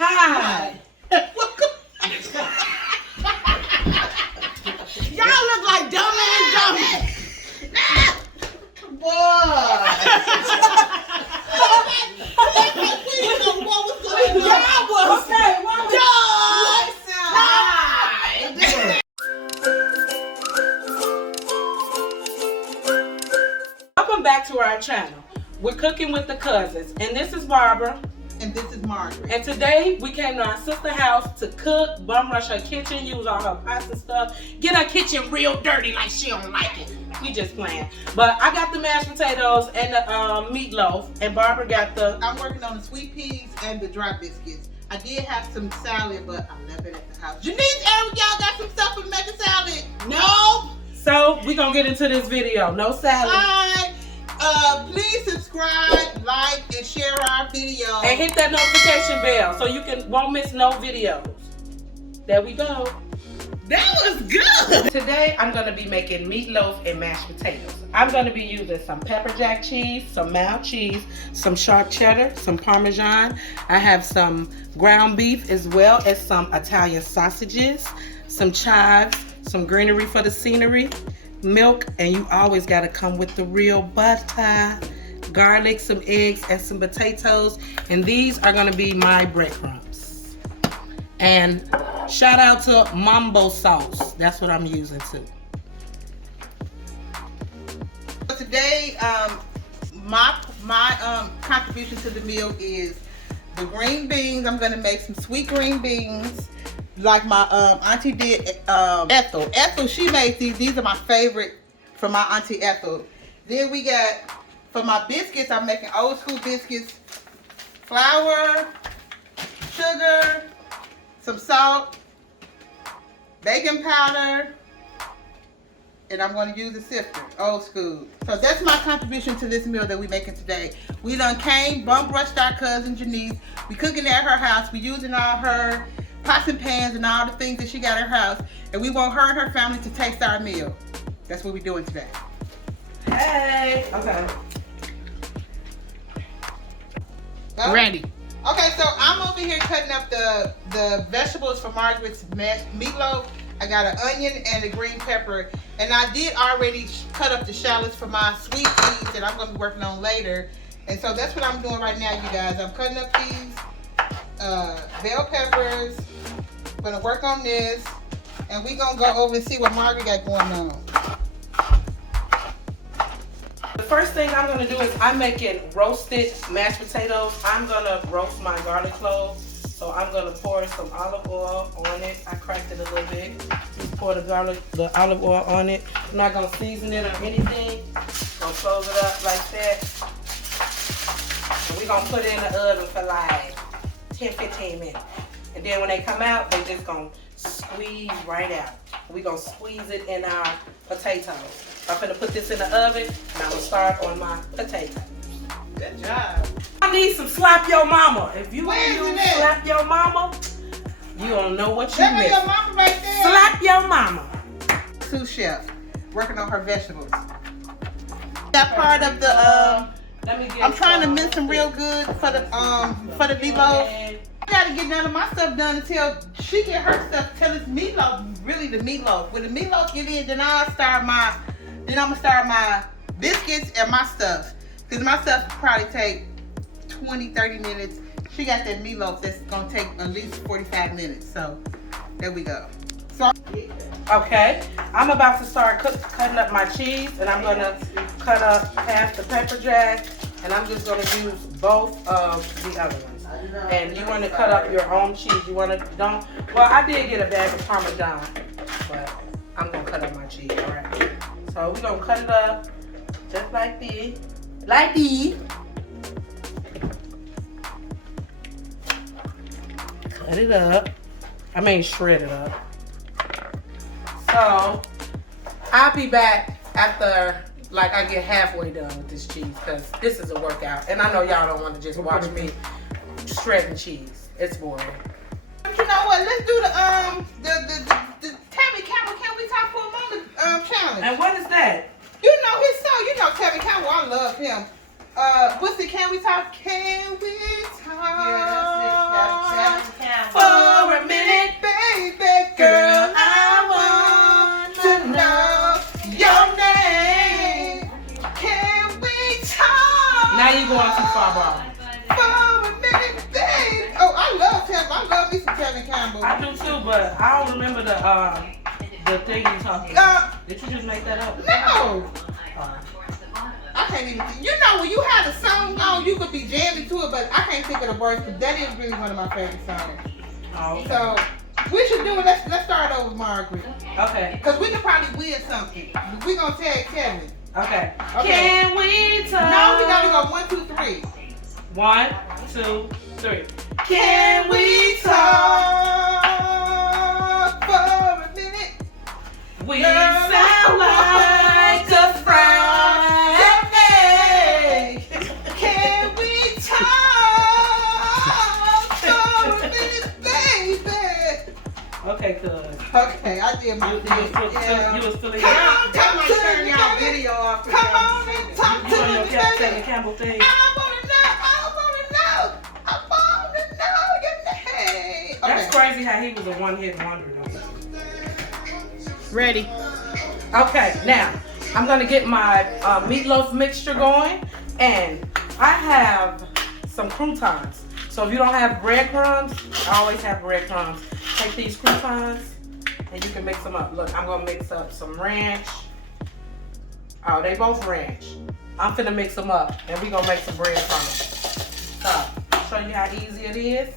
Hi. Y'all look like dumb and dumb. Boy. Y'all was dumb. Welcome back to our channel. We're cooking with the cousins, and this is Barbara. And this is Margaret. And today we came to our sister's house to cook, bum rush her kitchen, use all her pots and stuff, get her kitchen real dirty like she don't like it. We just playing. But I got the mashed potatoes and the meatloaf, and Barbara got the... I'm working on the sweet peas and the dry biscuits. I did have some salad, but I left it at the house. Janice, Eric, y'all got some stuff for making salad? No. So we gonna get into this video. No salad. Alright. Please subscribe, like, and share our video. And hit that notification bell so you won't miss no videos. There we go. That was good. Today I'm gonna be making meatloaf and mashed potatoes. I'm gonna be using some pepper jack cheese, some mild cheese, some sharp cheddar, some Parmesan. I have some ground beef as well as some Italian sausages, some chives, some greenery for the scenery, milk, and you always gotta come with the real butter, garlic, some eggs, and some potatoes. And these are gonna be my breadcrumbs. And shout out to Mambo sauce. That's what I'm using too. Today, my contribution to the meal is the green beans. I'm gonna make some sweet green beans, like my auntie did. Ethel, she made these. These are my favorite from my auntie Ethel. Then we got, for my biscuits, I'm making old school biscuits. Flour, sugar, some salt, baking powder, and I'm going to use a sifter, old school. So that's my contribution to this meal that we're making today. We done came, bum brushed our cousin Janice. We cooking at her house. We using all her pots and pans and all the things that she got at her house. And we want her and her family to taste our meal. That's what we're doing today. Hey. Okay. Go. Ready. Okay, so I'm over here cutting up the vegetables for Margaret's meatloaf. I got an onion and a green pepper. And I did already cut up the shallots for my sweet peas that I'm going to be working on later. And so that's what I'm doing right now, you guys. I'm cutting up these bell peppers. I'm going to work on this. And we're going to go over and see what Margaret got going on. The first thing I'm going to do is I'm making roasted mashed potatoes. I'm going to roast my garlic cloves. So I'm going to pour some olive oil on it. I cracked it a little bit. Just pour the olive oil on it. I'm not going to season it or anything. Going to close it up like that. And we're going to put it in the oven for like 10-15 minutes. And then when they come out, they just going to squeeze right out. We're going to squeeze it in our potatoes. I'm going to put this in the oven, and I'm going to start on my potatoes. Good job. I need some slap your mama. If you Where's use it at? slap your mama, you don't know what you Remember missed. your mama right there? Slap your mama. Sous chef working on her vegetables. That part of the Let me get I'm trying to mince them real good for the meatloaf. I gotta get none of my stuff done until she get her stuff. Till it's meatloaf, really the meatloaf. When the meatloaf get in, then I'm gonna start my biscuits and my stuff. Cause my stuff probably take 20-30 minutes. She got that meatloaf that's gonna take at least 45 minutes. So there we go. So Okay, I'm about to start cutting up my cheese, and I'm gonna cut up half the pepper jack, and I'm just gonna use both of the other ones. And you want to cut up your own cheese. You want to well, I did get a bag of Parmesan, but I'm gonna cut up my cheese. All right. So we're gonna cut it up just like this, like this. Cut it up. I mean, shred it up. So I'll be back after like I get halfway done with this cheese, because this is a workout, and I know y'all don't want to just watch me shredding cheese. It's boring. you know what? Let's do the Tabby Campbell. Can we talk for a moment challenge? And what is that? You know his song. You know Tabby Campbell. I love him. What's the Can We Talk? Can we talk? Yeah, that's it. going too far, Bob. For a minute, babe. Oh, I love me some Kevin Campbell. I do too, but I don't remember the thing you talking about. Did you just make that up? No. I can't even. You know, when you had a song on, you could be jamming to it, but I can't think of the words because that is really one of my favorite songs. Oh, okay. So we should do it. Let's start over, Margaret. Okay. Because we can probably win something. We gonna tag Kevin. Okay. Okay. Can we talk? No, we gotta go 1, 2, 3. 1, 2, 3. Can we talk for a minute? We sound like a Friday. Can we talk for a minute, baby? Okay, cuz. Okay, I did my You thing. was feeling Come that. on, talk to turn me, y'all baby. video off. Come on and talk You on to your me, Kevin baby. Campbell thing. I wanna know your name. That's crazy how he was a one-hit wonder though. Ready. Okay, now I'm gonna get my meatloaf mixture going, and I have some croutons. So if you don't have breadcrumbs, I always have breadcrumbs. Take these croutons and you can mix them up. Look, I'm gonna mix up some ranch. Oh, they both ranch. I'm finna mix them up and we gonna make some breadcrumbs. So, show you how easy it is.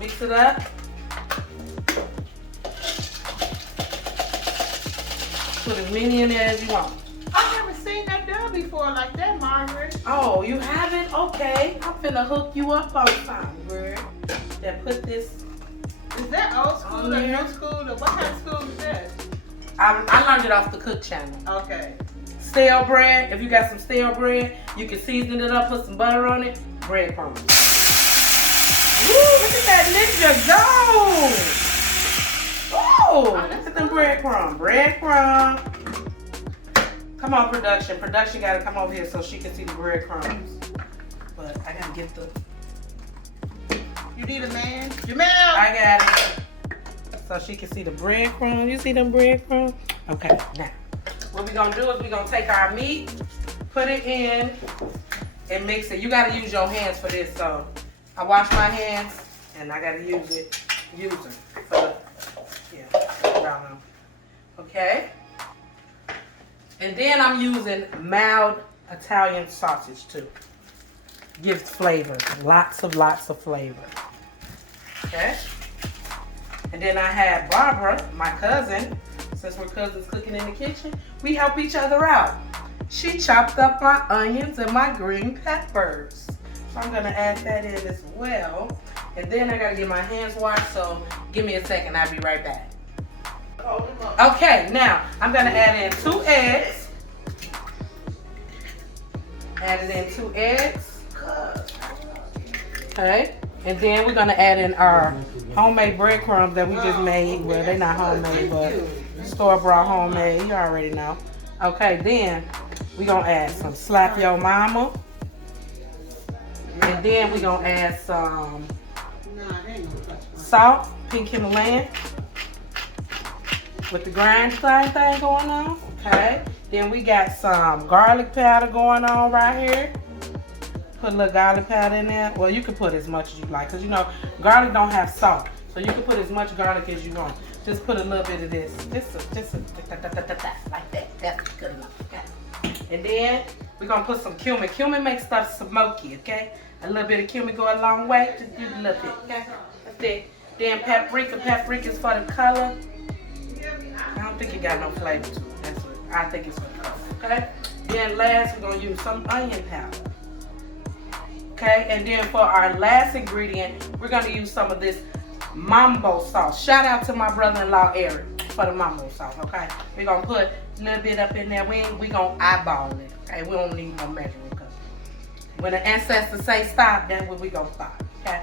Mix it up. Put as many in there as you want. I've never seen that done before like that, Margaret. Oh, you haven't? Okay. I'm finna hook you up on something, girl. Then put this. Is that old school or new school or what kind of school is that? I learned it off the Cook channel. Okay. Stale bread. If you got some stale bread, you can season it up, put some butter on it. Breadcrumbs. Woo, look at that ninja go! Oh, look at them breadcrumbs. Breadcrumb. Come on, production. Production gotta come over here so she can see the breadcrumbs. But I gotta get the. You need a man? Jamel! I got it. So she can see the breadcrumbs. You see them breadcrumbs? Okay, now what we're gonna do is we're gonna take our meat, put it in, and mix it. You gotta use your hands for this. So I wash my hands and I gotta use them for the, yeah, okay. And then I'm using mild Italian sausage too. Gives flavor, lots of flavor. Okay. And then I had Barbara, my cousin, since we're cousins cooking in the kitchen, we help each other out. She chopped up my onions and my green peppers. So I'm gonna add that in as well. And then I gotta get my hands washed, so give me a second, I'll be right back. Okay, now I'm gonna add in 2 eggs. Added in 2 eggs. Okay, and then we're gonna add in our homemade breadcrumbs that we just made. Well, they're not homemade, but store-bought homemade. You already know. Okay, then we're gonna add some Slap Yo Mama. And then we're gonna add some salt, pink Himalayan, with the grind thing going on. Okay. Then we got some garlic powder going on right here. Put a little garlic powder in there. Well, you can put as much as you like, because you know garlic don't have salt, so you can put as much garlic as you want. Just put a little bit of this, just like that. That's good enough. Okay. And then we're gonna put some cumin. Cumin makes stuff smoky. Okay. A little bit of cumin go a long way. Just do a little bit. Okay. That's it. Then paprika. Paprika is for the color. I don't think it got no flavor to it. That's what I think it's for the color. Okay. Then last we're gonna use some onion powder. Okay, and then for our last ingredient, we're gonna use some of this mambo sauce. Shout out to my brother-in-law Eric for the mambo sauce. Okay, we're gonna put a little bit up in there. We gonna eyeball it. Okay, we don't need no measuring cup. When the ancestors say stop, that's when we gonna stop. Okay,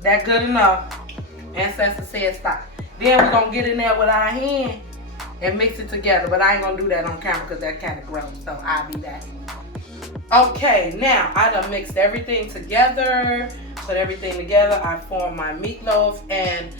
that good enough. Ancestors said stop. Then we're gonna get in there with our hand and mix it together. But I ain't gonna do that on camera because that's kind of gross. So I'll be back. Okay, now I done mixed everything together. Put everything together. I formed my meatloaf. And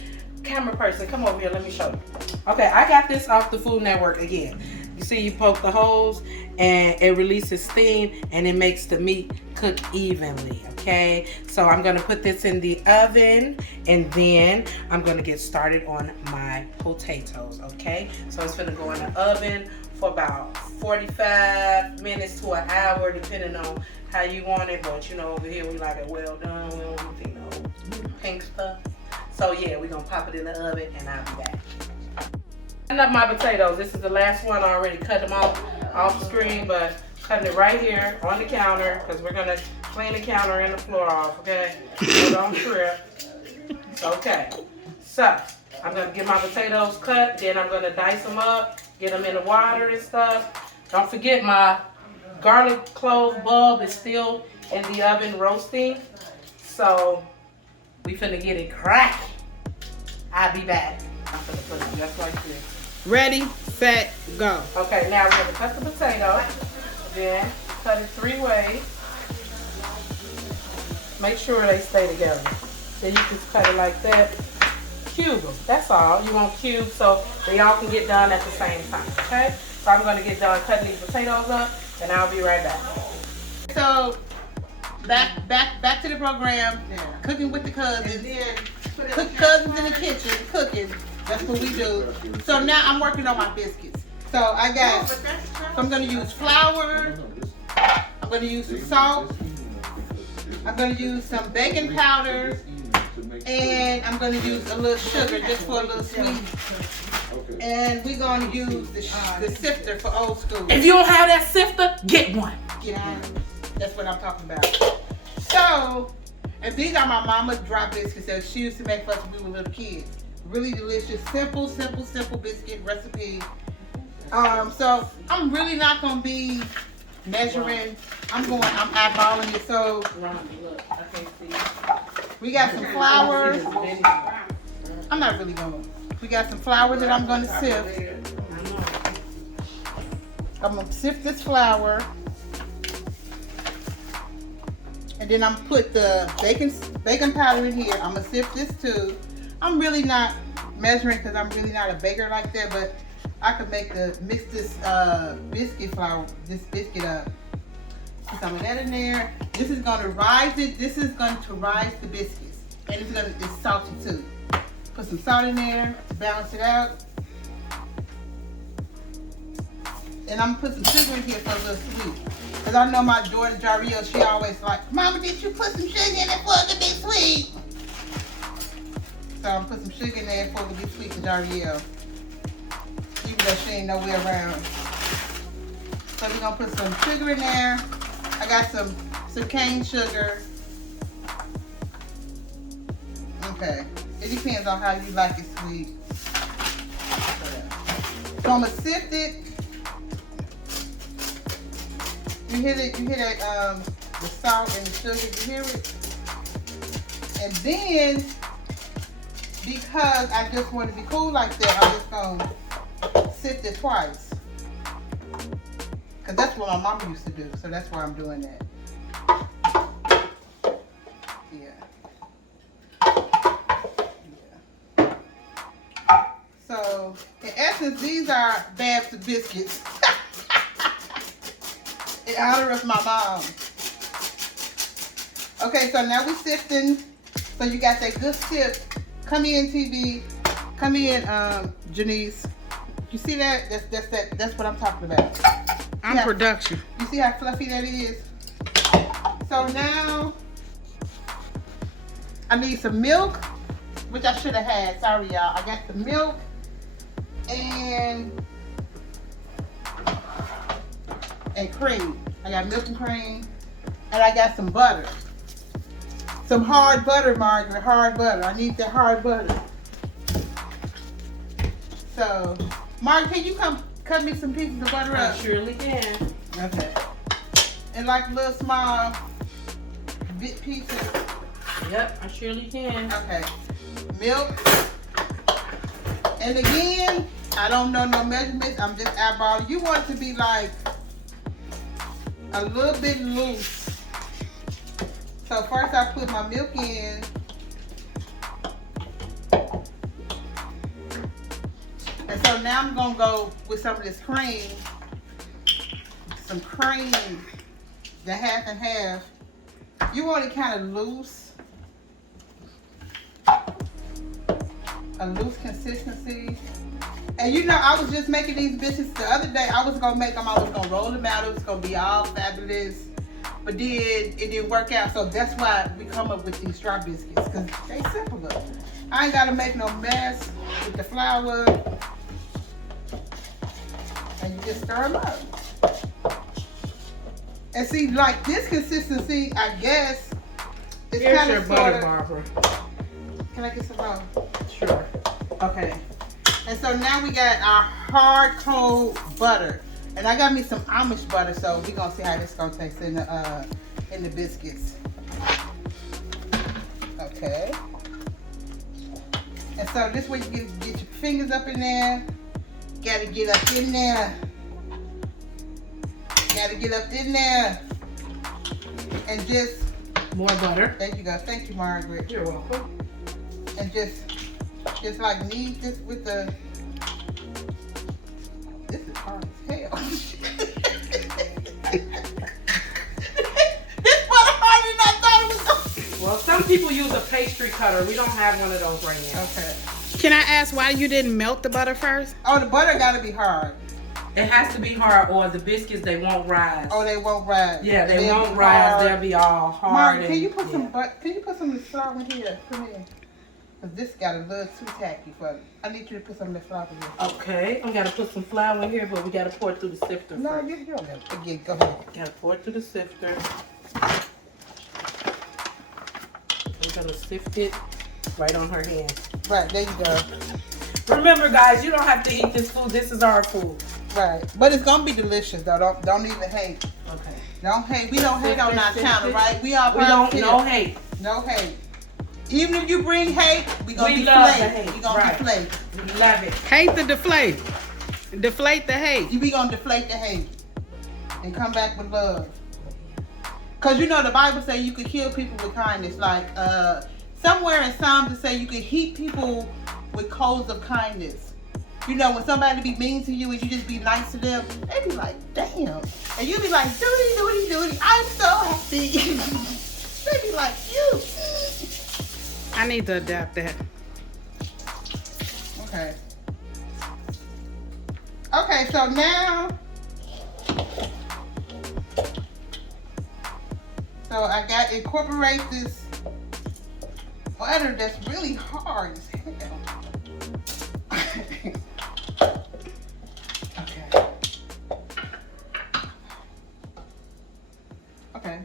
camera person, come over here. Let me show you. Okay, I got this off the Food Network again. You see, you poke the holes and it releases steam and it makes the meat cook evenly, okay? So I'm gonna put this in the oven and then I'm gonna get started on my potatoes, okay? So it's gonna go in the oven for about 45 minutes to an hour, depending on how you want it. But you know, over here we like it well done. We don't want anything no pink stuff. So yeah, we're gonna pop it in the oven and I'll be back. Cutting up my potatoes. This is the last one. I already cut them off the screen, but cutting it right here on the counter because we're gonna clean the counter and the floor off, okay? So don't trip. Okay. So I'm gonna get my potatoes cut, then I'm gonna dice them up, get them in the water and stuff. Don't forget my garlic clove bulb is still in the oven roasting. So we finna get it cracking. I'll be back. I'm finna put it just like this. Ready, set, go. Okay, now we're gonna cut the potato. Then cut it 3 ways. Make sure they stay together. Then you just cut it like that. Cube them. That's all. You want cubes so they all can get done at the same time. Okay? So I'm gonna get done cutting these potatoes up, and I'll be right back. So back to the program. Cooking with the cousins. Cousins in the kitchen cooking. That's what we do. So now I'm working on my biscuits. So I got. So I'm gonna use flour. I'm gonna use some salt. I'm gonna use some baking powder. And I'm going to use a little sugar just for a little sweet. And we're going to use the sifter for old school. If you don't have that sifter, get one. Yeah, that's what I'm talking about. So, and these are my mama's drop biscuits that she used to make for us when we were little kids. Really delicious, simple biscuit recipe. So I'm really not going to be measuring. I'm eyeballing it. So we got some flour. I'm not really going. We got some flour that I'm going to sift. I'm going to sift this flour. And then I'm put the baking powder in here. I'm going to sift this too. I'm really not measuring because I'm really not a baker like that, but I could mix this biscuit up. Put some of that in there. This is going to rise it. This is going to rise the biscuits. And it's salty too. Put some salt in there to balance it out. And I'm going to put some sugar in here for a little sweet. Because I know my daughter Jariel, she always like, Mama, did you put some sugar in it for it to be sweet? So I'm going to put some sugar in there for it to be sweet to Jariel. Even though she ain't nowhere around. So we're going to put some sugar in there. I got some cane sugar. Okay. It depends on how you like it sweet. So I'm going to sift it. You hear that the salt and the sugar, you hear it? And then, because I just want to be cool like that, I'm just going to sift it twice. Because that's what my mama used to do, so that's why I'm doing that. So, in essence, these are Babs of biscuits. In honor of my mom. Okay, so now we're sifting. So you got that good sift. Come in, TV. Come in, Janice. You see that? That's what I'm talking about. I'm production. You see how fluffy that is? So now I need some milk, which I should have had. Sorry, y'all. I got the milk and cream. I got milk and cream, and I got some butter. Some hard butter, Margaret. Hard butter. I need that hard butter. So, Margaret, can you come cut me some pieces of butter up? I surely can. Okay. And like little small bit pieces. Yep, I surely can. Okay. Milk. And again, I don't know no measurements. I'm just eyeballing. You want it to be like a little bit loose. So first I put my milk in. And so now I'm gonna go with some of this cream. some cream, the half and half. You want it kind of loose, a loose consistency. And you know, I was just making these biscuits the other day. I was gonna make them, I was gonna roll them out, it was gonna be all fabulous. But then it didn't work out, so that's why we come up with these drop biscuits, because they simpler. I ain't gotta make no mess with the flour. And you just stir them up. And see, like this consistency, I guess, it's Here's kind your of butter, Barbara. Can I get some more? Sure. Okay. And so now we got our hard cold butter. And I got me some Amish butter, so we're gonna see how this gonna taste in the biscuits. Okay. And so this way you get your fingers up in there. Gotta get up in there. Gotta get up in there. And just more butter. There you go. Thank you, Margaret. You're welcome. And just like knead this with the. This is hard as hell. This butter harder than I thought it was. Well, some people use a pastry cutter. We don't have one of those right now. Okay. Can I ask why you didn't melt the butter first? Oh, the butter gotta be hard. It has to be hard, or the biscuits, they won't rise. Oh, they won't rise. Yeah, they won't rise. Hard. They'll be all hard. Mark, can you put some Can you put some of the flour in here? Come here. Cause this got a little too tacky for me. I need you to put some of the flour in here. Okay, I gotta put some flour in here, but we gotta pour it through the sifter. No, first. you don't have to. Yeah, go ahead. Gotta pour it through the sifter. We're gonna sift it right on her hand. Right, there you go. Remember, guys, you don't have to eat this food. This is our food. Right, but it's gonna be delicious though. Don't even hate. Okay. Don't hate. We don't hate on our Sift channel, it. right? We all We don't. here. No hate. No hate. Even if you bring hate, we gonna We love the deflate. hate, We gonna right. deflate. We love it. Hate the deflate. Deflate the hate. We gonna deflate the hate and come back with love. Cause you know the Bible say you could heal people with kindness. Like somewhere in Psalms it say you could heat people with coals of kindness. You know, when somebody be mean to you and you just be nice to them, they be like, damn. And you be like, doody, doody, doody, I'm so happy. They be like, you. I need to adapt that. Okay. Okay, so now, so I got to incorporate this butter that's really hard as hell. Okay. Okay.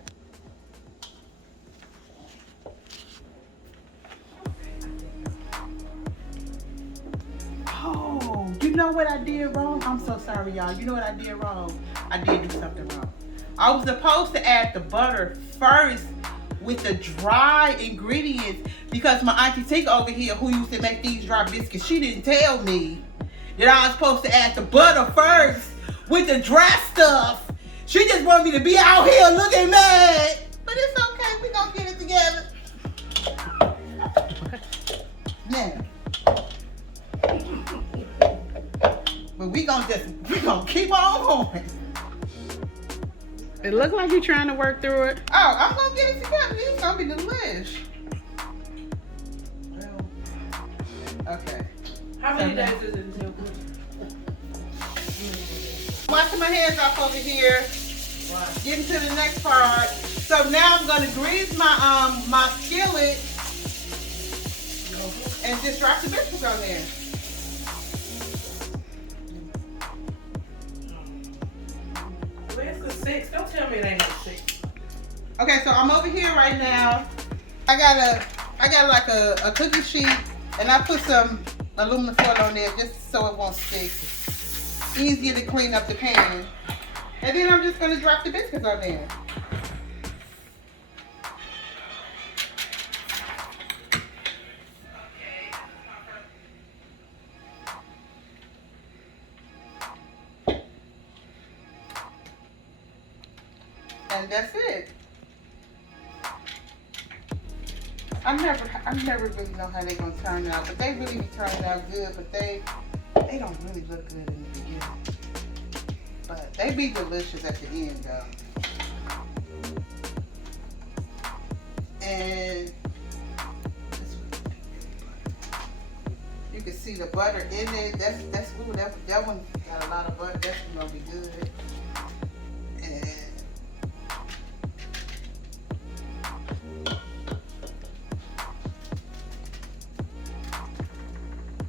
Oh, you know what I did wrong? I'm so sorry, y'all. You know what I did wrong? I did do something wrong. I was supposed to add the butter first with the dry ingredients because my auntie Tika over here, who used to make these dry biscuits, she didn't tell me that I was supposed to add the butter first with the dry stuff. She just wanted me to be out here looking mad. But it's okay. We're going to get it together. Now. But we gonna keep on going. It look like you're trying to work through it. Oh, I'm gonna get it together. It's gonna be delish. Well, okay. How many days is it until? Washing my hands off over here. Wow. Getting to the next part. So now I'm gonna grease my my skillet and just drop the biscuits on there. Where's the 6? Don't tell me it ain't no 6. Okay, so I'm over here right now. I got like a cookie sheet, and I put some aluminum foil on there just so it won't stick. Easier to clean up the pan. And then I'm just gonna drop the biscuits on there. And that's it. I never really know how they're gonna turn out, but they really be turning out good, but they don't really look good in the beginning. But they be delicious at the end though. And you can see the butter in it. That's ooh, that one got a lot of butter. That's gonna be good. And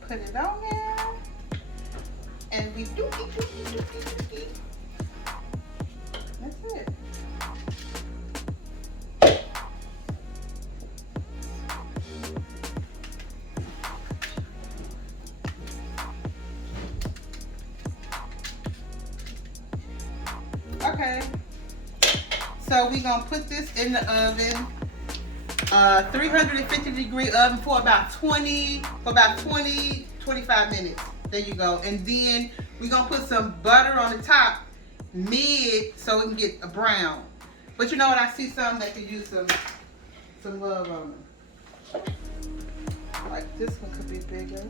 put it on there. And we do. That's it. Okay, so we're gonna put this in the oven, 350-degree oven for about 25 minutes. There you go. And then we're gonna put some butter on the top, mid, so it can get a brown. But you know what? I see some that could use some love on them. Like this one could be bigger.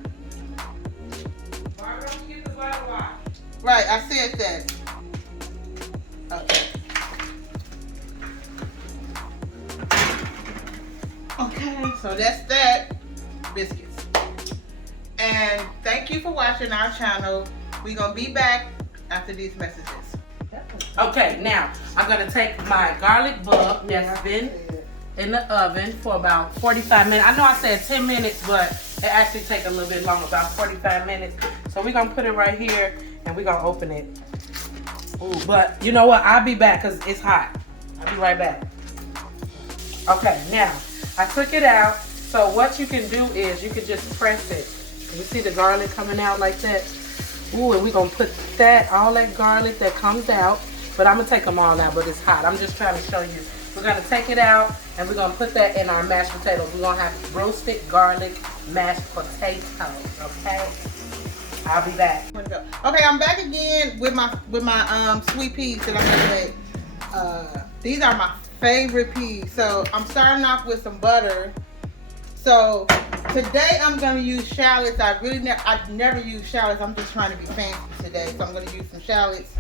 Why don't you get the butter wash? Right, I said that. Okay. Okay, so that's that. Biscuits. And thank you for watching our channel. We're going to be back after these messages. Okay, now I'm going to take my garlic bug that's been in the oven for about 45 minutes. I know I said 10 minutes, but it actually takes a little bit longer, about 45 minutes. So we're going to put it right here and we're going to open it. Ooh, but you know what? I'll be back because it's hot. I'll be right back. Okay, now I took it out. So what you can do is you can just press it. You see the garlic coming out like that? Ooh, and we're going to put that, all that garlic that comes out. But I'm going to take them all out, but it's hot. I'm just trying to show you. We're going to take it out and we're going to put that in our mashed potatoes. We're going to have roasted garlic mashed potatoes, okay? I'll be back. Okay, I'm back again with my sweet peas that I'm gonna make. These are my favorite peas. So I'm starting off with some butter. So today I'm gonna use shallots. I've never used shallots. I'm just trying to be fancy today. So I'm gonna use some shallots.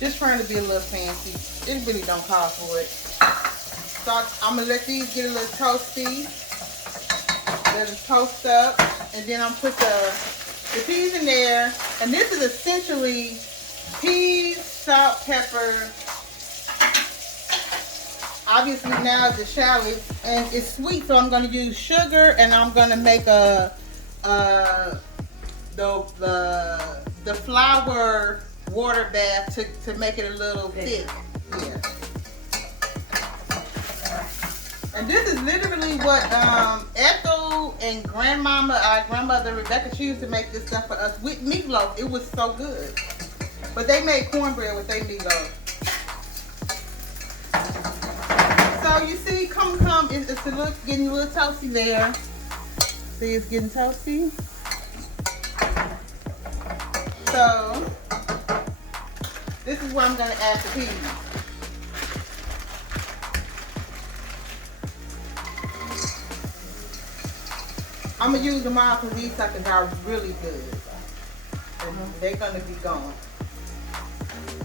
Just trying to be a little fancy. It really don't call for it. So I'm gonna let these get a little toasty. Let them toast up, and then I'm put the peas in there, and this is essentially peas, salt, pepper. Obviously now the shallots, and it's sweet, so I'm going to use sugar, and I'm going to make the flour water bath to make it a little thick. Yeah. And this is literally what Ethel and our grandmother Rebecca, she used to make this stuff for us with meatloaf. It was so good. But they made cornbread with their meatloaf. So you see, come, it's getting a little toasty there. See, it's getting toasty. So this is where I'm going to add the peas. I'm going to use them all because these suckers are really good. And they're going to be gone.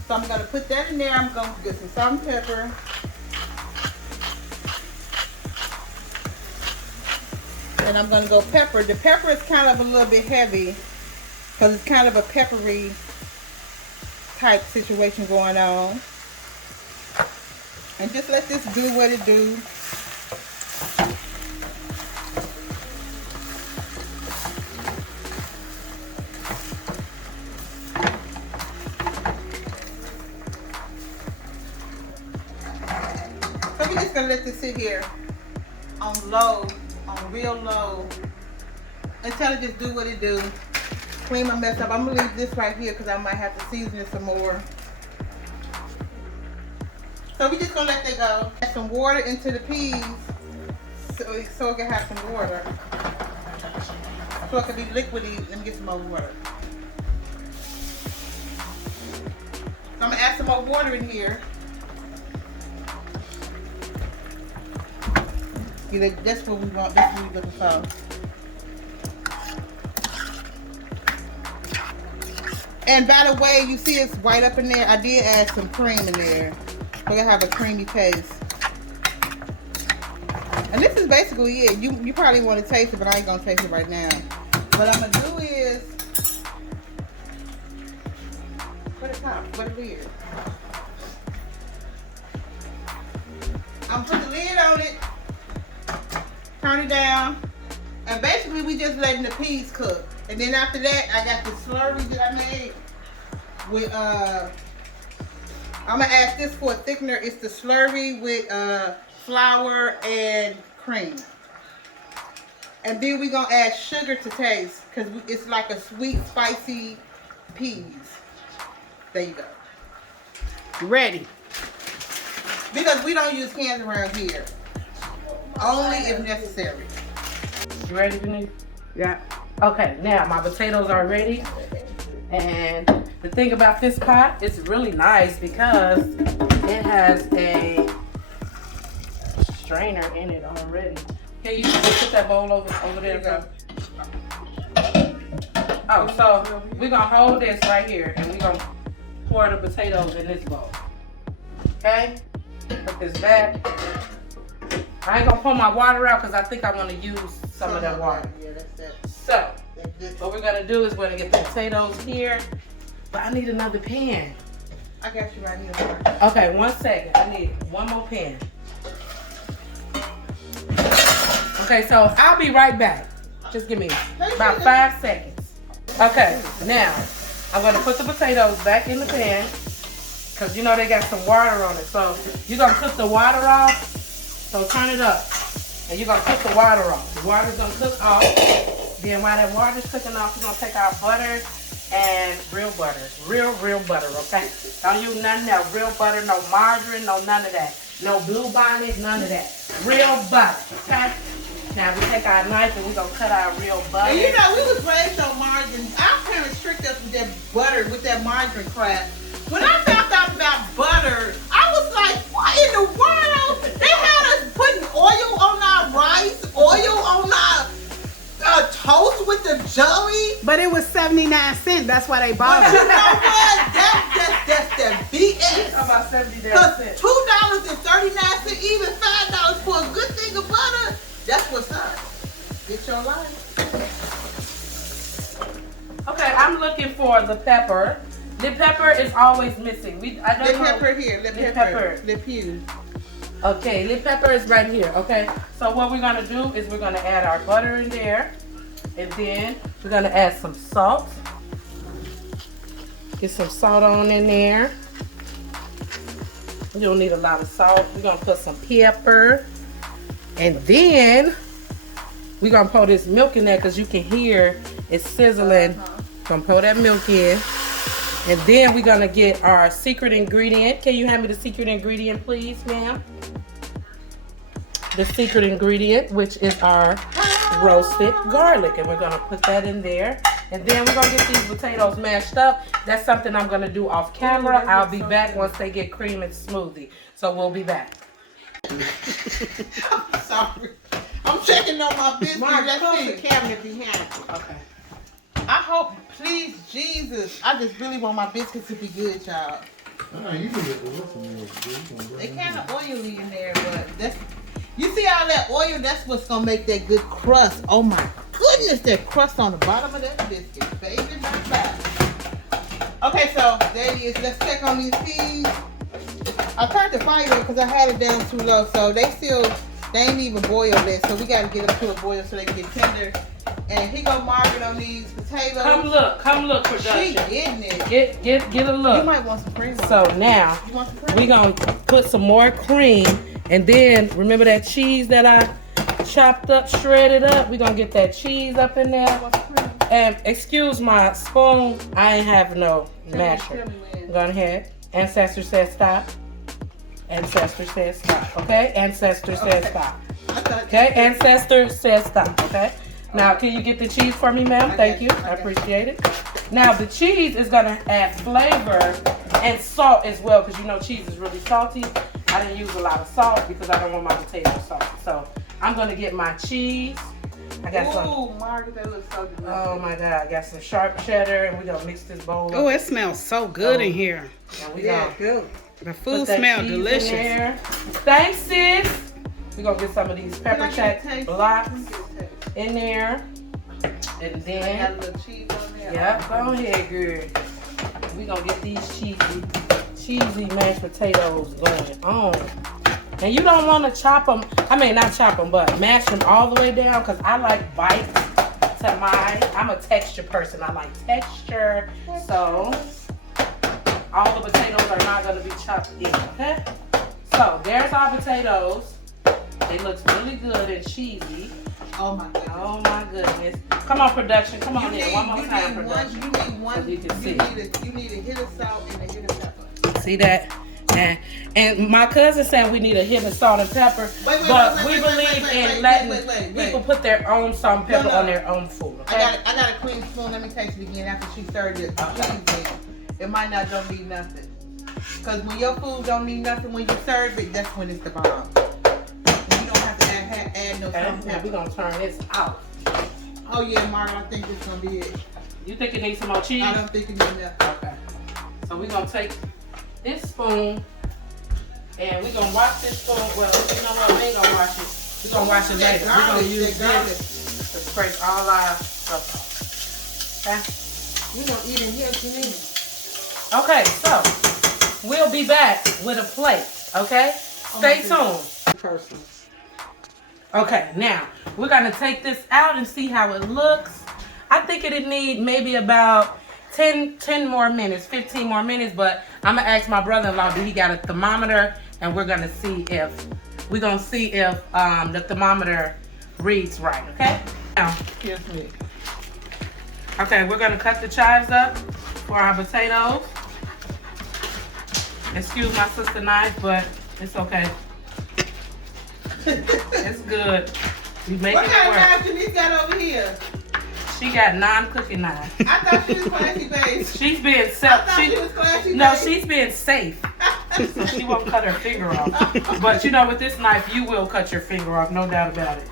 So I'm going to put that in there. I'm going to get some salt and pepper. And I'm going to go pepper. The pepper is kind of a little bit heavy because it's kind of a peppery type situation going on. And just let this do what it do. So we're just gonna let this sit here on low, on real low, until it just do what it do. Clean my mess up. I'm gonna leave this right here because I might have to season it some more. So we're just gonna let that go. Add some water into the peas so it can have some water. So it can be liquidy. Let me get some more water. So I'm gonna add some more water in here. That's what we want. That's what we're looking for. And by the way, you see it's white up in there. I did add some cream in there. We're gonna have a creamy paste. And this is basically it. You probably want to taste it, but I ain't gonna taste it right now. What I'm gonna do is put a top, put a lid. I'm gonna put the lid on it, turn it down, and basically we just letting the peas cook. And then after that, I got the slurry that I made with I'm gonna ask this for a thickener. It's the slurry with flour and cream. And then we're gonna add sugar to taste because it's like a sweet, spicy peas. There you go. Ready. Because we don't use cans around here. Only if necessary. You ready, Denise? Yeah. Okay, now my potatoes are ready. And the thing about this pot, it's really nice because it has a strainer in it already. Can you put that bowl over there? Go. Oh, so we're gonna hold this right here and we're gonna pour the potatoes in this bowl. Okay? Put this back. I ain't gonna pour my water out because I think I want to use some of that water. Yeah, that's it. So, That's good. what we're gonna do is we're gonna get the potatoes here. But I need another pan. I got you right here. Okay, 1 second. I need one more pan. Okay, so I'll be right back. Just give me about 5 seconds. Okay, now I'm gonna put the potatoes back in the pan because you know they got some water on it. So you're gonna cook the water off. So turn it up and you're gonna cook the water off. The water's gonna cook off. Then while that water's cooking off, we're gonna take our butter and real butter. Real butter, okay? Don't use nothing else. Real butter, no margarine, no none of that. No blue bonnet, none of that. Real butter, okay? Now we take our knife and we're gonna cut our real butter. And you know, we was raised on margarine. Our parents tricked us with that butter, with that margarine crap. When I found out about butter, I was like, what in the world? They had us putting oil on our rice, oil on our toast with the jelly. But it was 79 cents. That's why they bought But you it. know what? That's the BS. How about 79 Because cents? $2.39, even $5 for a good thing of butter, that's what's up. Get your life. Okay, I'm looking for the pepper. The pepper is always missing. I don't The know. pepper here, the pepper. The pew. Okay, the pepper is right here, okay? So what we're gonna do is we're gonna add our butter in there. And then we're gonna add some salt. Get some salt on in there. You don't need a lot of salt. We're gonna put some pepper. And then we're gonna pour this milk in there because you can hear it sizzling. Gonna pour that milk in. And then we're gonna get our secret ingredient. Can you hand me the secret ingredient, please, ma'am? The secret ingredient, which is our roasted garlic. And we're gonna put that in there. And then we're gonna get these potatoes mashed up. That's something I'm gonna do off camera. I'll be back once they get cream and smoothie. So we'll be back. Sorry. I'm checking on my biscuits. Let's see. cabinet behind. Okay. I hope, please, Jesus. I just really want my biscuits to be good, y'all. You can get the rest of them. They kind of oily in there, but that's, you see all that oil? That's what's gonna make that good crust. Oh my goodness, that crust on the bottom of that biscuit, baby, bye. Okay, so there it is. Let's check on these peas. I turned the fire up because I had it down too low, so they ain't even boiled yet. So we gotta get them to a boil so they can get tender. And he gonna market on these potatoes. Come look, She production. getting it. Get a You look. might want some cream. So now You want some cream? we're gonna put some more cream, and then remember that cheese that I chopped up, shredded up. We're gonna get that cheese up in there. Want some cream? And excuse my spoon, I ain't have no masher. Tell me when. Go ahead. Ancestor says stop. Ancestor says stop. Okay. Ancestor says stop. I thought Okay. Ancestor says stop. Okay. Now, can you get the cheese for me, ma'am? I Thank got you. you. I I got you. appreciate it. Now, the cheese is going to add flavor and salt as well, because you know cheese is really salty. I didn't use a lot of salt because I don't want my potatoes salty. So, I'm going to get my cheese. I got some. Ooh, Margaret, that looks so delicious. Oh my God, I got some sharp cheddar, and we're gonna mix this bowl Oh, up. it smells so good in here. And we Yeah, gonna good. The put food that smells cheese delicious. in there. Thanks, sis. We're gonna get some of these pepper Can I jack get a taste? blocks Let me get a taste. in there. And I got a then, little cheese on there. yeah, go ahead, girl. We're gonna get these cheesy mashed potatoes going on. And you don't want to chop them, not chop them, but mash them all the way down, because I like bites to mine. I'm a texture person. I like texture. So all the potatoes are not going to be chopped in, okay? So there's our potatoes. They look really good and cheesy. Oh my goodness. Oh my goodness. Come on, production. Come on in. One more time, production. You need one. So you can see. You need a hit of salt and a hit of pepper. See that? And my cousin said we need a hit of salt and pepper, but we believe in letting people put their own salt and pepper on their own food. Okay? I got a clean spoon. Let me taste it again after she stirred it. It might not don't need nothing. Cause when your food don't need nothing when you serve it, that's when it's the bomb. You don't have to add no salt and Now pepper. we're gonna turn this out. Oh yeah, Margaret, I think this gonna be it. You think it needs some more cheese? I don't think it needs nothing. Okay. So we're gonna take this spoon and we're gonna wash this spoon. Well, you know what? We ain't gonna wash it. We're gonna wash it later. We're gonna use this to scrape all our stuff off. Okay? We gonna eat in here, Janine. Okay, so we'll be back with a plate. Okay? Stay tuned. Person. Okay, now we're gonna take this out and see how it looks. I think it'd need maybe about 10 more minutes, 15 more minutes, but I'm gonna ask my brother-in-law, do he got a thermometer? And we're gonna see if the thermometer reads right, okay? Now, Excuse me. okay, we're gonna cut the chives up for our potatoes. Excuse my sister knife, but it's okay. It's good. We making What it kind of work. knife Denise got over here? She got non-cooking knife. I thought she was classy based. She's being I self. thought she was classy No, based. she's being safe, so she won't cut her finger off. But you know, with this knife, you will cut your finger off, no doubt about it.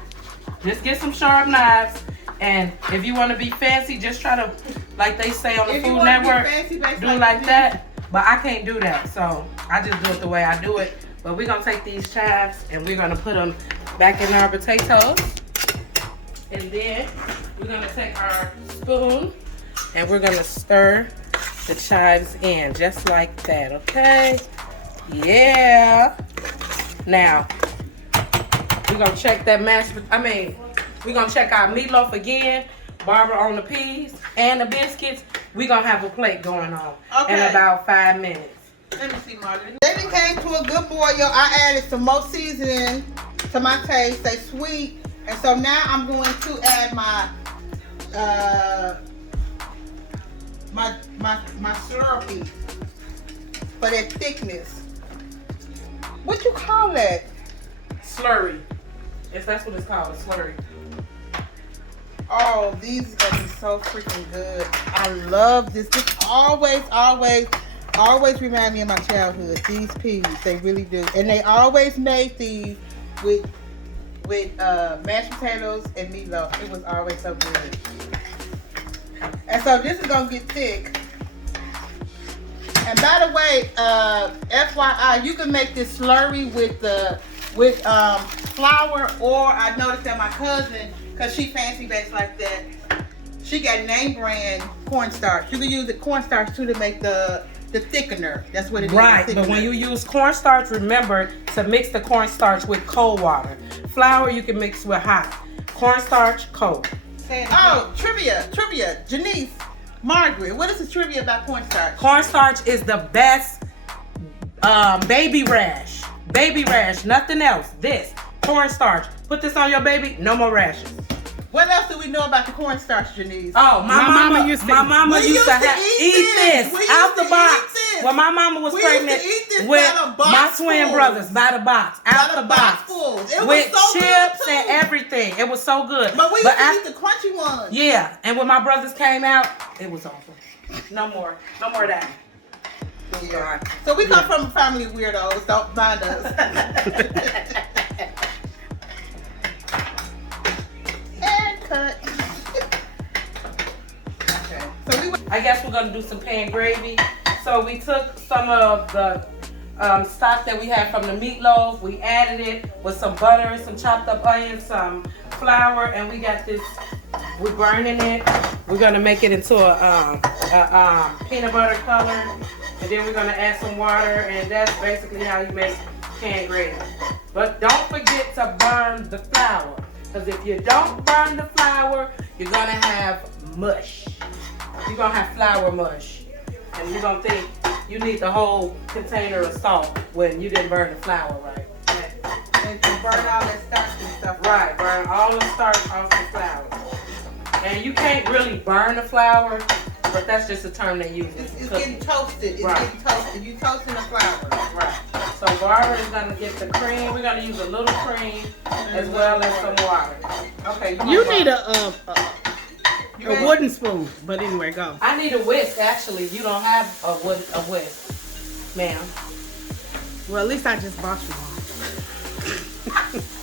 Just get some sharp knives, and if you want to be fancy, just try to, like they say on the If you Food wanna be Network, fancy based do it like that. But I can't do that, so I just do it the way I do it. But we're gonna take these chives and we're gonna put them back in our potatoes, and then we're gonna take our spoon and we're gonna stir the chives in just like that, okay? Yeah. Now, we're gonna check that we're gonna check our meatloaf again. Barbara on the peas and the biscuits. We're gonna have a plate going on in Okay. about 5 minutes. Let me see, Margaret. Then it came to a good boil. I added some more seasoning to my taste. They sweet. And so now I'm going to add my my slurpee for that thickness. What you call that? Slurry. If that's what it's called, a slurry. Oh, these are gonna be so freaking good. I love this. This always remind me of my childhood. These peas, they really do. And they always made these with mashed potatoes and meatloaf. It was always so good. And so this is gonna get thick. And by the way, FYI, you can make this slurry with flour, or I noticed that my cousin, cause she fancy bakes like that, she got name brand cornstarch. You can use the cornstarch too to make the thickener. That's what it is. Right, the but when thickener. you use cornstarch, remember to mix the cornstarch with cold water. Flour you can mix with hot. Cornstarch, cold. Oh, trivia, Janice, Margaret, what is the trivia about cornstarch? Cornstarch is the best baby rash. Baby rash, nothing else. This, cornstarch. Put this on your baby, no more rashes. What else do we know about the cornstarch, Janice? Oh, my mama used to eat this We out used the to box. eat this. When my mama was We used to pregnant eat this with by the box my twin full. brothers, by the box, out the box, full. It was with so good, chips too. and everything. It was so good. But we used to after- eat the crunchy ones. Yeah, and when my brothers came out, it was awful. No more of that. Yeah. So we come from a family of weirdos. Don't mind us. And cut. Okay. So I guess we're gonna do some pan gravy. So we took some of the stock that we had from the meatloaf. We added it with some butter, some chopped up onions, some flour, and we got this. We're burning it. We're gonna make it into a peanut butter color, and then we're gonna add some water, and that's basically how you make canned gravy. But don't forget to burn the flour, because if you don't burn the flour, you're gonna have mush. You're gonna have flour mush, and you're gonna think you need the whole container of salt when you didn't burn the flour right. and burn all that starch and stuff. Right, burn all the starch off the flour. And you can't really burn the flour, but that's just a term they use. It's getting toasted. It's Right. getting toasted. You toasting the flour. Right. So Barbara is gonna get the cream. We're gonna use a little cream as well as some water. Okay. You need a wooden spoon. But anyway, go. I need a whisk. Actually, you don't have a whisk, ma'am. Well, at least I just bought you one.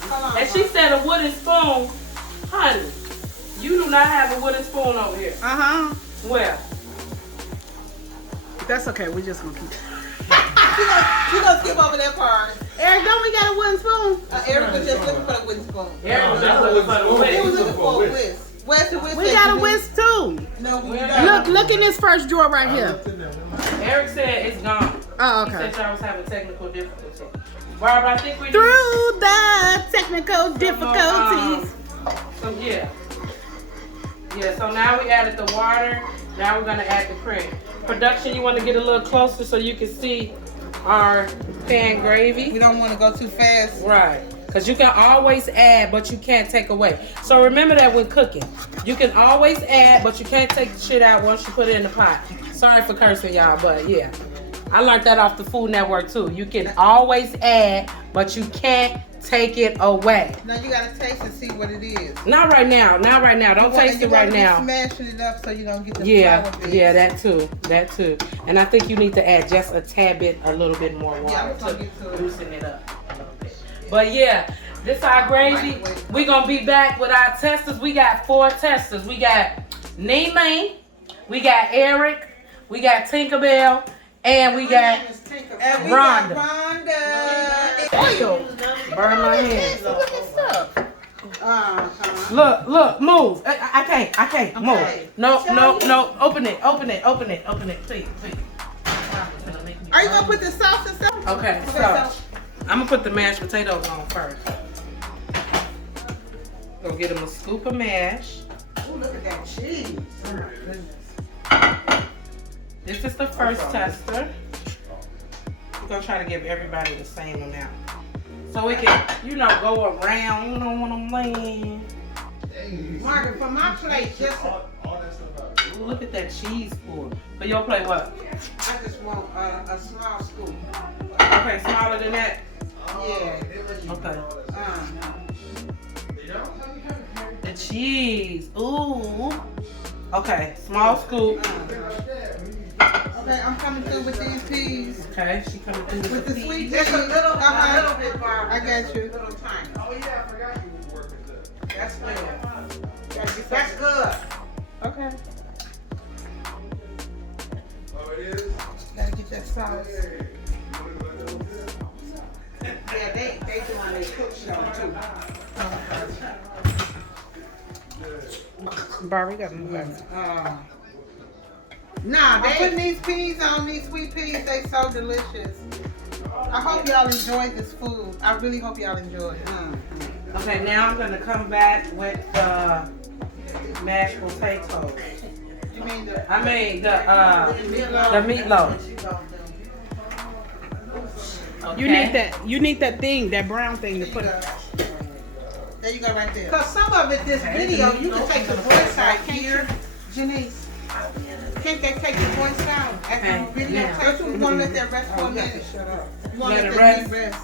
Hold on. And she said a wooden spoon, honey. You do not have a wooden spoon over here. Where? That's okay. We're just gonna keep it. She gonna skip over that part. Eric, don't we got a wooden spoon? Eric was just looking for a wooden spoon. Eric was just looking for the He was whisk. looking for a whisk. Where's the whisk? We got a whisk too. No, we Look, don't. Look in this first drawer right here. Eric said it's gone. Oh, He okay. said y'all was having technical difficulty. Barbara, I think we need Through the technical difficulties. Yeah, so now we added the water. Now we're gonna add the cream. Production, you wanna get a little closer so you can see our pan We gravy? don't want to go too fast. Right, because you can always add, but you can't take away. So remember that when cooking. You can always add, but you can't take the shit out once you put it in the pot. Sorry for cursing y'all, but yeah. I learned that off the Food Network too. You can always add, but you can't take it away. Now you gotta taste and see what it is. Not right now. Not right now. Don't taste it right now. Smashing it up so you don't get the Yeah, flour bits. yeah, that too. And I think you need to add just a tad bit, a little bit more water I'm gonna to get to it. loosen it up a little bit. But yeah, this our gravy. We're gonna be back with our testers. We got 4 testers. We got Nene, we got Eric, we got Tinkerbell, and we got And we Rhonda. got Rhonda. oil. Burn my hands. Look at stuff. Look, move. I can't move. Okay. No. Open it, please. Are you gonna put the sauce and stuff? Okay, so I'm gonna put the mashed potatoes on first. Go get them a scoop of mash. Oh, look at that cheese. Oh my goodness. This is the first tester. We're gonna try to give everybody the same amount. So we can, go around, you know what I'm saying? Margaret, for my plate, just Ooh, look at that cheese pour. For your plate, what? I just want a small scoop. Okay, smaller than that? Yeah. Okay. The The cheese. Ooh. Okay, small scoop. Okay, I'm coming through with these peas. Okay, she coming through With with the the sweet peas. peas. Just a little bit, Barbara. I got you. Little tiny. Oh yeah, I forgot you was working there. That's good. That's good. Okay. Oh, it is? Gotta get that sauce. Yeah, they doing their cook show too. Barbie got to move back. Nah, I'm putting these peas on, these sweet peas. They so delicious. I hope y'all enjoyed this food. I really hope y'all enjoyed it. Okay, now I'm gonna come back with the mashed potatoes. You mean the meatloaf. Okay. You need that thing, that brown thing to put. There you go, right there. Cause some of it, this video, you can take the voice out here. Janice, can't they take the voice out after the video? Yeah. Don't you want to let that rest for a minute? Shut up. You want to Let let it that rest? meat rest?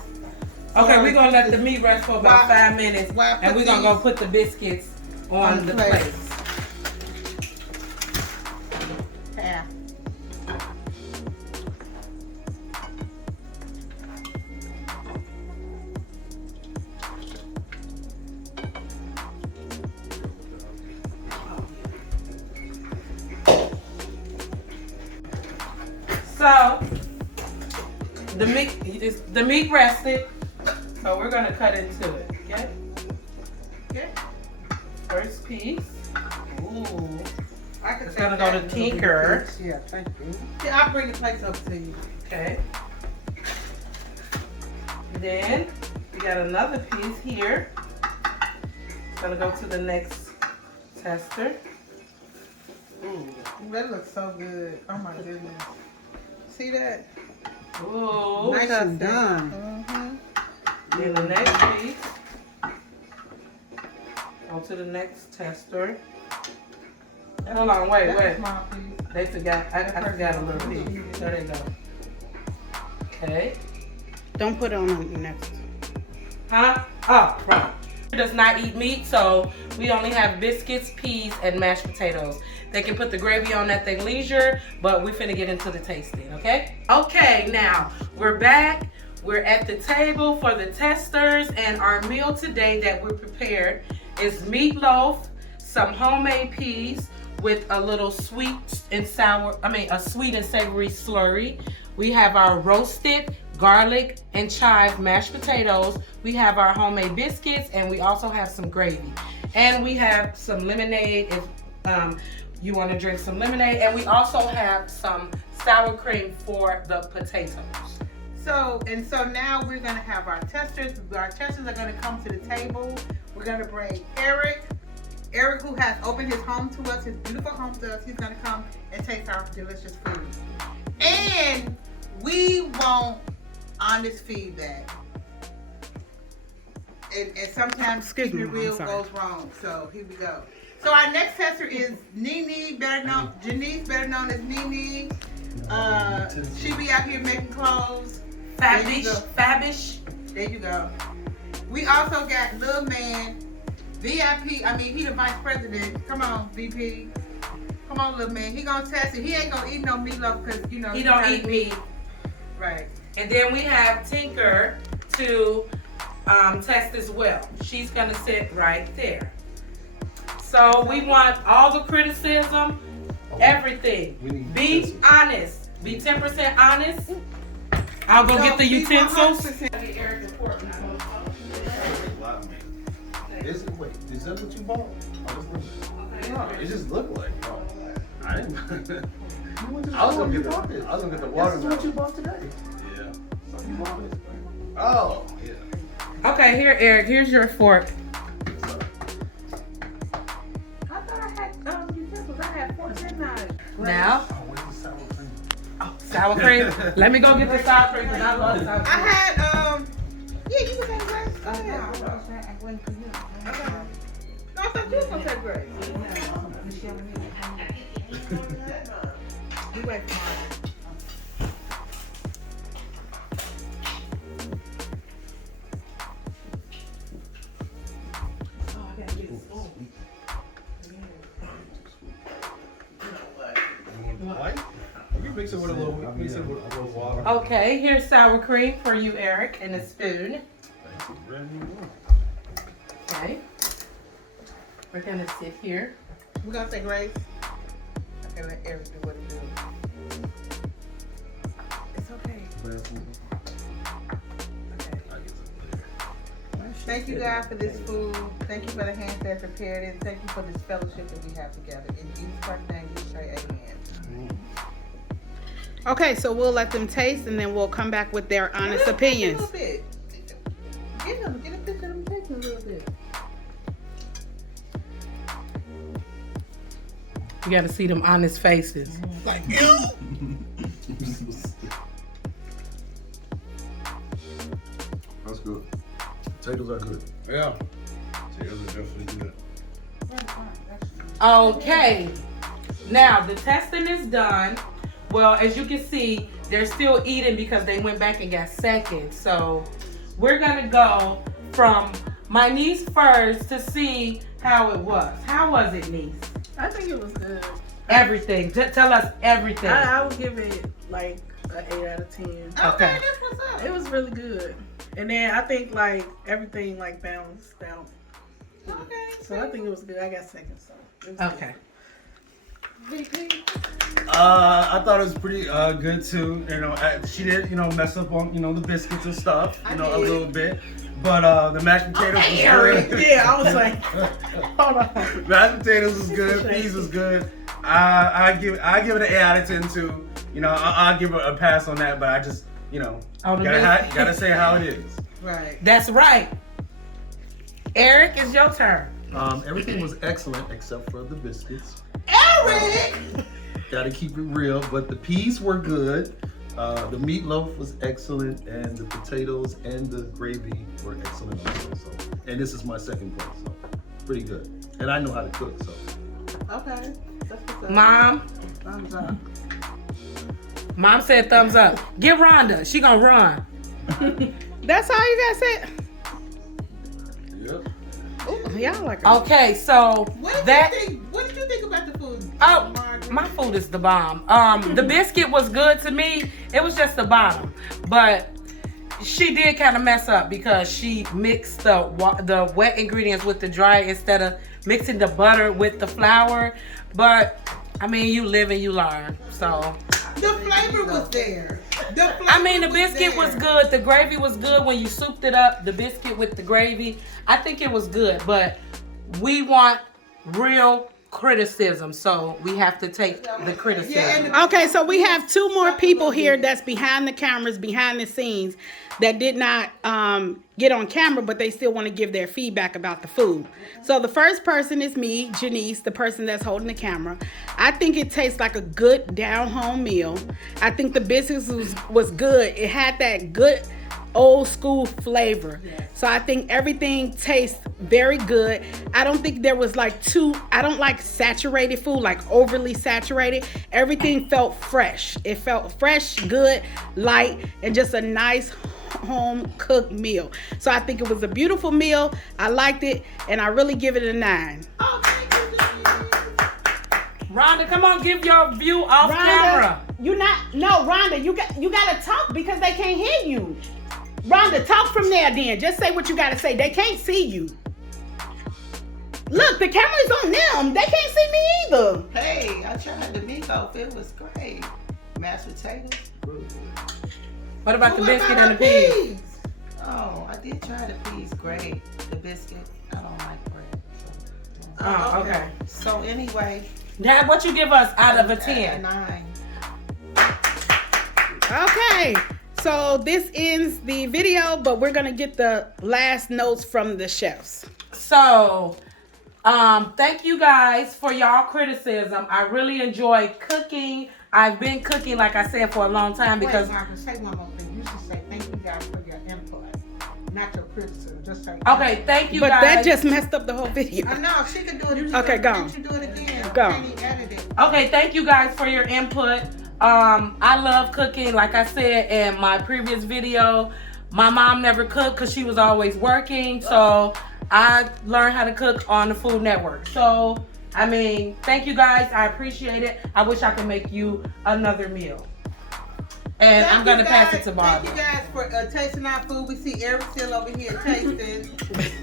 Okay, we're gonna let the meat rest for about 5 minutes, Why and we're gonna go put the biscuits on the plate. Half. So the meat rested. So we're gonna cut into it. Okay. Okay. First piece. Ooh. I can It's take gonna go that. to Tinker. Yeah, thank you. Yeah, I'll bring the plates up to you. Okay. Then we got another piece here. It's gonna go to the next tester. Ooh, that looks so good. Oh my goodness. See that? Ooh. Nice and done. Mm-hmm. Then the next piece. On to the next tester. Hold on, wait. Small piece. They forgot. I forgot a little piece. There they go. Okay. Don't put it on the next. Huh? Oh, right. Does not eat meat, so we only have biscuits, peas, and mashed potatoes. They can put the gravy on at their leisure, but we finna get into the tasting, okay? Okay, now we're back. We're at the table for the testers, and our meal today that we prepared is meatloaf, some homemade peas with a little sweet and savory slurry. We have our roasted garlic and chive mashed potatoes. We have our homemade biscuits, and we also have some gravy. And we have some lemonade if you want to drink some lemonade. And we also have some sour cream for the potatoes. So now we're gonna have our testers. Our testers are gonna come to the table. We're gonna bring Eric. Eric, who has opened his home to us, his beautiful home to us, he's gonna come and taste our delicious food. And we want honest feedback. And sometimes Excuse me, keeping it real I'm sorry. goes wrong. So here we go. So our next tester is Nene, Janice, better known as Nene. She be out here making clothes. Fabish. There you go. We also got Lil Man, VIP. He the vice president. Come on, VP. Come on, Lil Man. He gonna test it. He ain't gonna eat no meatloaf because He don't eat meat. Right. And then we have Tinker to test as well. She's gonna sit right there. So we want all the criticism, everything. Be honest. Be 10% honest. I'll go get the utensils. Is that what you bought? No, it just looked like. Oh, I didn't. I was gonna get the water. This is what you bought today. Yeah. You bought it. Oh, yeah. Okay, here, Eric. Here's your fork. I thought I had utensils. I had forks and knives. Now, Oh, where's the sour cream? sour cream. Let me go get the sour cream because I love sour I cream. had yeah, you was at grace. Oh yeah, I went for you. Okay. No, I thought you was gonna take grace. You wait for mine. White? You can mix it with a little water. Okay, here's sour cream for you, Eric, and a spoon. Okay. We're gonna sit here. We're gonna say grace. Okay, let Eric do what he do. It's okay. Thank you, God, for this food. Thank you for the hands that prepared it. Thank you for this fellowship that we have together. In Jesus Christ's name, we say amen. Okay, so we'll let them taste and then we'll come back with their honest A opinions. little bit. Get a picture of them tasting a little bit. You gotta see them honest faces. Like, ew. That's good. Potatoes are good. Yeah. Potatoes are definitely good. Okay. Now the testing is done. Well, as you can see, they're still eating because they went back and got seconds. So we're gonna go from my niece first to see how it was. How was it, niece? I think it was good. Everything. Tell us everything. I would give it like an 8 out of 10. Okay. That's what's up. It was really good. And then I think like everything like balanced out. Okay. So I think it was good. I got second, so it was Okay. I thought it was pretty good too. You know, she did, mess up on, the biscuits and stuff, a little bit. But the mashed potatoes was good. Yeah, I was like, hold on. Mashed potatoes was good. Peas was good. I give it an 8 out of 10 too. I'll give it a pass on that, but I just, gotta say how it is. Right. That's right. Eric, it's your turn. Everything was excellent except for the biscuits. Eric! Gotta keep it real, but the peas were good. The meatloaf was excellent, and the potatoes and the gravy were excellent also. So, and this is my second place, so pretty good. And I know how to cook, so. Okay. That's what's up. Mom. Thumbs up. Mom said thumbs up. Get Rhonda. She gonna run. That's all you guys said? Yep. Ooh, y'all like it. Okay, so What did you think about the food? Oh, Margaret? my food is the bomb. The biscuit was good to me. It was just the bottom, but she did kind of mess up because she mixed the wet ingredients with the dry instead of mixing the butter with the flour. But I mean, you live and you learn. So The flavor was there. the biscuit was good. The gravy was good when you souped it up. The biscuit with the gravy, I think it was good. But we want real criticism, so we have to take the criticism. Okay, so we have 2 more people here that's behind the cameras, behind the scenes, that did not get on camera, but they still want to give their feedback about the food. So the first person is me, Janice, the person that's holding the camera. I think it tastes like a good down-home meal. I think the biscuits was good. It had that good old school flavor. So I think everything tastes very good. I don't think there was I don't like saturated food, like overly saturated. Everything felt fresh. It felt fresh, good, light, and just a nice home cooked meal. So I think it was a beautiful meal. I liked it, and I really give it a 9. Oh, thank you, Rhonda, come on, give your view off camera. Rhonda, you gotta talk because they can't hear you. Rhonda, talk from there then. Just say what you gotta say. They can't see you. Look, the camera's on them. They can't see me either. Hey, I tried the meatloaf. It was great. Mashed potatoes. What about the biscuit and the peas? Oh, I did try the peas. Great. The biscuit. I don't like bread. So. Oh, okay. So anyway. Dad, what you give us out of a 10? 9. Okay. So this ends the video, but we're gonna get the last notes from the chefs. So, thank you guys for y'all criticism. I really enjoy cooking. I've been cooking, like I said, for a long time because. Wait, Margaret, say one more thing. You should say thank you guys for your input, not your criticism. Just say. Okay, thank you But guys. that just messed up the whole video. I know she can do it. Okay, go. You do it again. Go. Can you edit it? Okay, thank you guys for your input. I love cooking. Like I said in my previous video, my mom never cooked because she was always working. So I learned how to cook on the Food Network. So, thank you guys. I appreciate it. I wish I could make you another meal. And I'm going to pass it to Barbara. Thank you guys for tasting our food. We see Eric still over here tasting.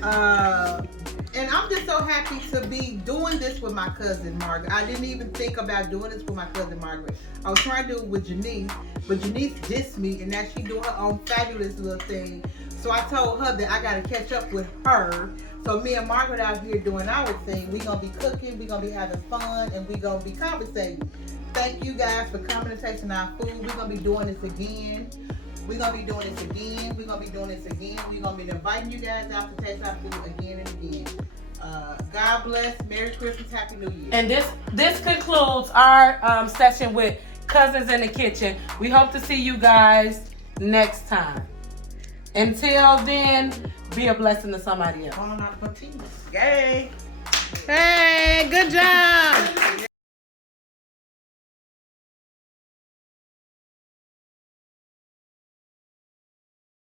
And I'm just so happy to be doing this with my cousin Margaret. I didn't even think about doing this with my cousin Margaret. I was trying to do it with Janice, but Janice dissed me, and now she's doing her own fabulous little thing. So I told her that I got to catch up with her. So me and Margaret out here doing our thing. We're going to be cooking, we're going to be having fun, and we're going to be conversating. Thank you guys for coming and tasting our food. We're going to be doing this again. We're going to be doing this again. We're going to be doing this again. We're going to be inviting you guys out to taste our food again and again. God bless. Merry Christmas. Happy New Year. And this concludes our session with Cousins in the Kitchen. We hope to see you guys next time. Until then, be a blessing to somebody else. Bon appetit. Yay. Hey, good job.